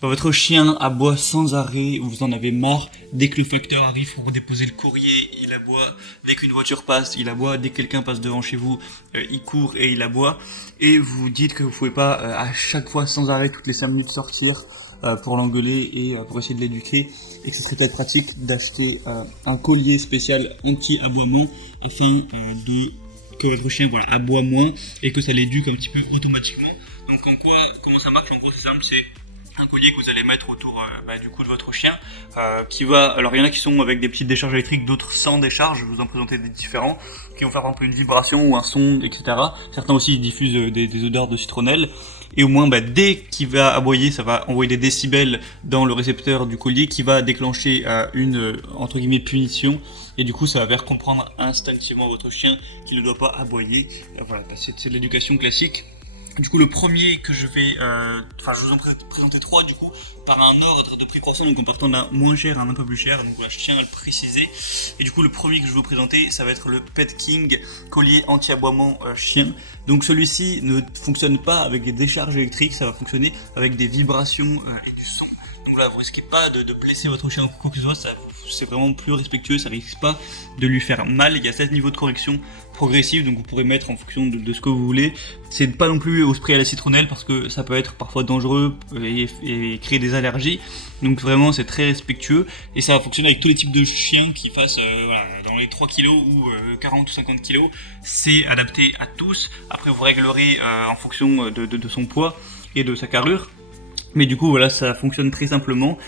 Votre chien aboie sans arrêt, vous en avez marre. Dès que le facteur arrive pour déposer le courrier, il aboie. Dès qu'une voiture passe, il aboie. Dès que quelqu'un passe devant chez vous, il court et il aboie. Et vous dites que vous pouvez pas à chaque fois sans arrêt, toutes les 5 minutes sortir pour l'engueuler et pour essayer de l'éduquer. Et que ce serait peut-être pratique d'acheter un collier spécial anti-aboiement afin que votre chien aboie moins et que ça l'éduque un petit peu automatiquement. Donc comment ça marche? En gros c'est simple, c'est un collier que vous allez mettre autour du cou de votre chien qui va, alors il y en a qui sont avec des petites décharges électriques, d'autres sans décharge, je vais vous en présenter des différents, qui vont faire par exemple une vibration ou un son, etc. Certains aussi diffusent des odeurs de citronnelle, et au moins dès qu'il va aboyer, ça va envoyer des décibels dans le récepteur du collier qui va déclencher une entre guillemets punition, et du coup ça va faire comprendre instinctivement à votre chien qu'il ne doit pas aboyer. Voilà, c'est de l'éducation classique. Du coup, le premier que je vais, je vous en présenter 3 du coup, par un ordre de prix croissant, donc en partant d'un moins cher à un peu plus cher, donc voilà, je tiens à le préciser. Et du coup, le premier que je vais vous présenter, ça va être le Pet King collier anti-aboiement chien. Donc celui-ci ne fonctionne pas avec des décharges électriques, ça va fonctionner avec des vibrations et du son. Donc là, vous risquez pas de blesser votre chien ou quoi que ce soit, c'est vraiment plus respectueux, ça risque pas de lui faire mal. Il y a 7 niveaux de correction progressive, donc vous pourrez mettre en fonction de ce que vous voulez. C'est pas non plus au spray à la citronnelle parce que ça peut être parfois dangereux et créer des allergies. Donc vraiment c'est très respectueux et ça va fonctionner avec tous les types de chiens qui fassent dans les 3 kg ou 40 ou 50 kg. C'est adapté à tous. Après vous réglerez en fonction de son poids et de sa carrure. Mais du coup voilà, ça fonctionne très simplement,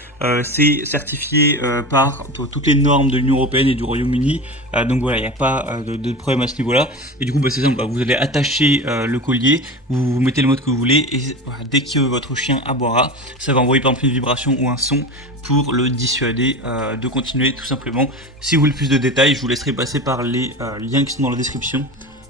c'est certifié par toutes les normes de l'Union Européenne et du Royaume-Uni, donc voilà, il n'y a pas de problème à ce niveau-là. Et du coup c'est simple, vous allez attacher le collier, vous mettez le mode que vous voulez, et voilà, dès que votre chien aboiera, ça va envoyer par exemple une vibration ou un son pour le dissuader de continuer tout simplement. Si vous voulez plus de détails, je vous laisserai passer par les liens qui sont dans la description.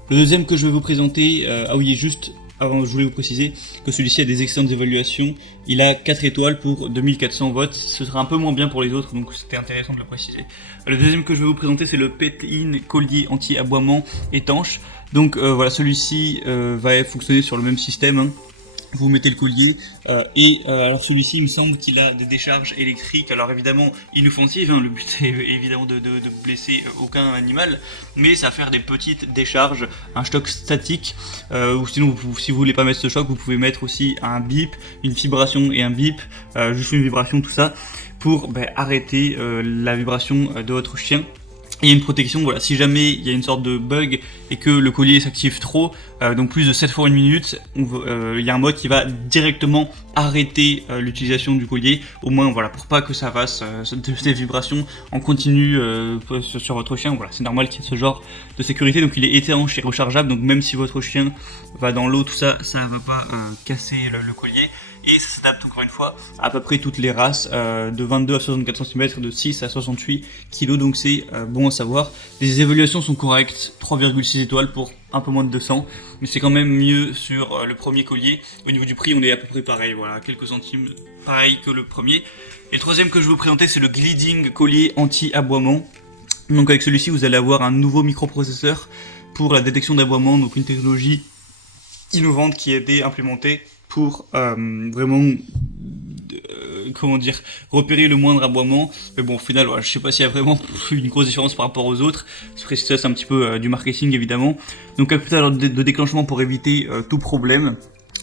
Le deuxième que je vais vous présenter, juste avant, je voulais vous préciser que celui-ci a des excellentes évaluations. Il a 4 étoiles pour 2400 votes. Ce sera un peu moins bien pour les autres, donc c'était intéressant de le préciser. Le deuxième que je vais vous présenter, c'est le Pet-In collier anti-aboiement étanche. Donc voilà, celui-ci va fonctionner sur le même système, hein. Vous mettez le collier alors celui-ci il me semble qu'il a des décharges électriques, alors évidemment inoffensives, hein, le but est évidemment de blesser aucun animal, mais ça va faire des petites décharges, un choc statique, ou sinon si vous voulez pas mettre ce choc, vous pouvez mettre aussi un bip, une vibration et un bip, juste une vibration, tout ça pour arrêter la vibration de votre chien. Il y a une protection, voilà, si jamais il y a une sorte de bug et que le collier s'active trop, donc plus de 7 fois une minute, il y a un mode qui va directement arrêter l'utilisation du collier, au moins voilà, pour pas que ça fasse des vibrations en continu sur votre chien. Voilà, c'est normal qu'il y ait ce genre de sécurité, donc il est étanche et rechargeable, donc même si votre chien va dans l'eau, tout ça, ça va pas casser le collier. Et ça s'adapte encore une fois à peu près toutes les races, de 22 à 64 cm, de 6 à 68 kg, donc c'est bon à savoir. Les évaluations sont correctes, 3,6 étoiles pour un peu moins de 200, mais c'est quand même mieux sur le premier collier. Au niveau du prix, on est à peu près pareil, voilà, quelques centimes pareil que le premier. Et le troisième que je vais vous présenter, c'est le Gliding collier anti-aboiement. Donc avec celui-ci, vous allez avoir un nouveau microprocesseur pour la détection d'aboiement, donc une technologie innovante qui a été implémentée pour vraiment repérer le moindre aboiement. Mais bon, au final, voilà, je sais pas s'il y a vraiment une grosse différence par rapport aux autres. Ça, c'est un petit peu du marketing évidemment. Donc capteur de déclenchement pour éviter tout problème,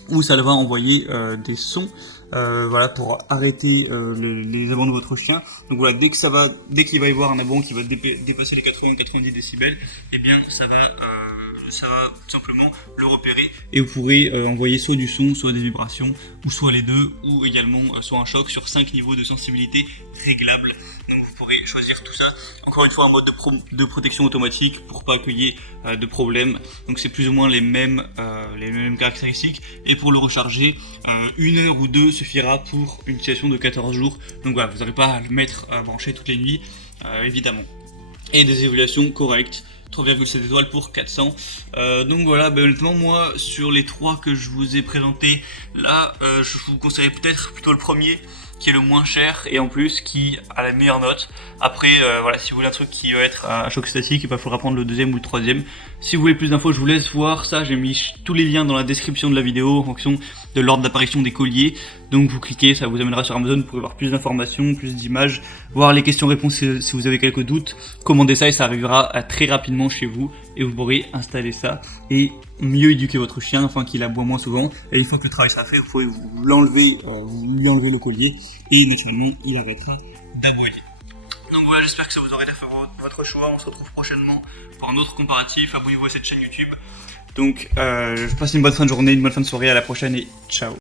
où ça va envoyer des sons voilà, pour arrêter les aboiements de votre chien. Donc voilà, dès qu'il va y avoir un aboiement qui va dépasser les 80-90 décibels, et bien ça va tout simplement le repérer, et vous pourrez envoyer soit du son, soit des vibrations, ou soit les deux, ou également soit un choc sur 5 niveaux de sensibilité réglables. Donc vous pourrez choisir tout ça. Encore une fois, un mode de protection automatique pour pas qu'il y ait de problème. Donc c'est plus ou moins les mêmes caractéristiques. Et pour le recharger, 1 heure ou 2 suffira pour une utilisation de 14 jours. Donc voilà, vous n'aurez pas à le mettre à brancher toutes les nuits, évidemment. Et des évaluations correctes. 3,7 étoiles pour 400. Donc voilà, honnêtement moi sur les 3 que je vous ai présentés là, je vous conseillerais peut-être plutôt le premier qui est le moins cher et en plus qui a la meilleure note. Après voilà, si vous voulez un truc qui va être un choc statique, il faudra prendre le deuxième ou le troisième. Si vous voulez plus d'infos, je vous laisse voir ça, j'ai mis tous les liens dans la description de la vidéo en fonction de l'ordre d'apparition des colliers. Donc vous cliquez, ça vous amènera sur Amazon pour avoir plus d'informations, plus d'images, voir les questions-réponses si vous avez quelques doutes, commandez ça et ça arrivera très rapidement chez vous et vous pourrez installer ça et mieux éduquer votre chien afin qu'il aboie moins souvent. Et une fois que le travail sera fait, vous pouvez vous lui enlever le collier et naturellement il arrêtera d'aboyer. Donc voilà, j'espère que ça vous aura aidé à faire votre choix. On se retrouve prochainement pour un autre comparatif. Abonnez-vous à cette chaîne YouTube. Donc, je passe une bonne fin de journée, une bonne fin de soirée. À la prochaine et ciao.